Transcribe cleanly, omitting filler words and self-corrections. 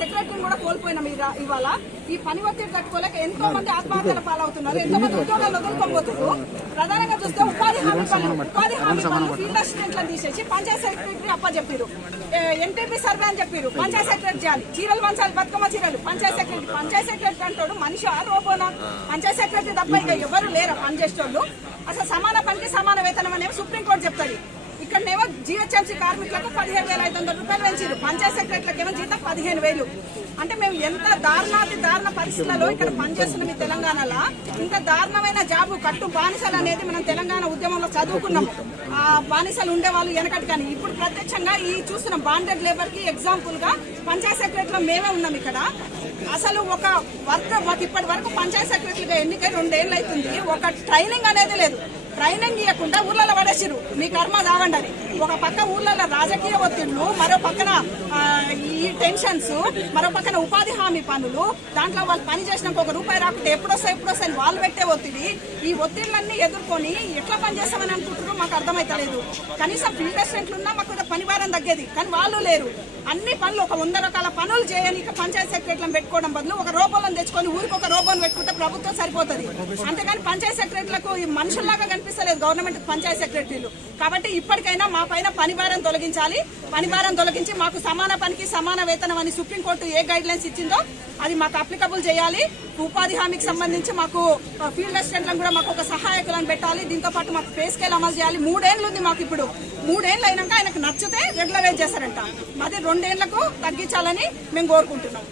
సెక్రటరీని కూడా కోల్పోయినాం ఇవాళ. ఈ పని ఒత్తిడి తట్టుకోలేక ఎంతో మంది ఆత్మహత్యల పాలవుతున్నారు, ఎంతో మంది ఉద్యోగాలు వదులుకోబోతున్నారు. ప్రధానంగా చూస్తే ఉపాధి హామీ పనులు ఫీల్డ్ అసిస్టెంట్లను తీసేసి పంచాయత్ సెక్రటరీ అప్పచెప్పారు. ఎంటీపీ సర్వే అని చెప్పారు, పంచాయత్ సెక్రటరీ చేయాలి. చీరలు పంచాలి, బతుకమ్మ చీరలు పంచాయత్ సెక్రటరీ అంటాడు. మనిషి రోబోనా? పంచాయత్ సెక్రటరీ తప్ప ఇక ఎవరు లేరు పనిచేసేటోళ్ళు. అసలు సమాన పనికి సమాన వేతనం అనేవి సుప్రీంకోర్టు చెప్తారు. ఇక్కడనేమో జీహెచ్ఎంసీ కార్మికులకు 17,500 రూపాయలు పెంచారు, పంచాయత్ సెక్రటరీలకు ఏమో జీతం 15,000. అంటే మేము ఎంత దారుణ పరిస్థితులలో ఇక్కడ పనిచేస్తున్నాం. ఈ తెలంగాణలో ఇంత దారుణమైన జాబు కట్టు బానిసలు అనేది మనం తెలంగాణ ఉద్యమంలో చదువుకున్నాము. ఆ బానిసలు ఉండేవాళ్ళు వెనకటి, కానీ ఇప్పుడు ప్రత్యక్షంగా ఈ చూస్తున్నాం. బాండెడ్ లేబర్ కి ఎగ్జాంపుల్ గా పంచాయత్ సెక్రటరీలో మేమే ఉన్నాం ఇక్కడ. అసలు ఒక వర్క్ మాకు ఇప్పటి వరకు పంచాయత్ సెక్రటరీగా ఎన్నికై 2 ఏళ్ళు అవుతుంది. ఒక ట్రైనింగ్ అనేది లేదు. ట్రైనింగ్ ఇవ్వకుండా ఊర్లలో పడేసిరు, మీ కర్మ దావండి. ఒక పక్క ఊర్లలో రాజకీయ ఒత్తిళ్లు, మరో పక్కన ఈ టెన్షన్స్, మరో పక్కన ఉపాధి హామీ పనులు. దాంట్లో వాళ్ళు పని చేసినాక ₹1 రాకుంటే ఎప్పుడొస్తాయి వాళ్ళు పెట్టే ఒత్తిడి. ఈ ఒత్తిళ్లన్నీ ఎదుర్కొని ఎట్లా పని చేస్తామని అనుకుంటున్నారో మాకు అర్థమైతలేదు. కనీసం ఫీల్డ్ అసిస్టెంట్లు ఉన్నా మాకు పని భారం తగ్గేది, కానీ వాళ్ళు లేరు. అన్ని పనులు ఒక 100 రకాల పనులు చేయడానికి పంచాయత్ సెక్రటరీలను పెట్టుకోవడం బదులు ఒక రోబోలను తెచ్చుకొని ఊరికి ఒక రోబోను పెట్టుకుంటే ప్రభుత్వం సరిపోతుంది. అంతేగాని పంచాయత్ సెక్రటరీలకు మనుషుల్లాగా కనిపిస్తలేదు గవర్నమెంట్ పంచాయత్ సెక్రటరీలు. కాబట్టి ఇప్పటికైనా మా పైన పని భారం తొలగించాలి. పని భారం తొలగించి మాకు సమాన పనికి సమాన వేతనం అని సుప్రీంకోర్టు ఏ గైడ్ లైన్స్ ఇచ్చిందో అది మాకు అప్లికబుల్ చేయాలి. ఉపాధి హామీకి సంబంధించి మాకు ఫీల్డ్ అసిస్టెంట్లను కూడా మాకు ఒక సహాయకులను పెట్టాలి. దీంతో పాటు మాకు పే స్కేల్ అమలు చేయాలి. 3 ఏళ్ళు ఉంది మాకు. ఇప్పుడు 3 ఏళ్ళు అయినాక ఆయనకు నచ్చితే రెగ్యులరైజ్ చేస్తారంట. అది 2 ఏళ్లకు తగ్గించాలని మేము కోరుకుంటున్నాం.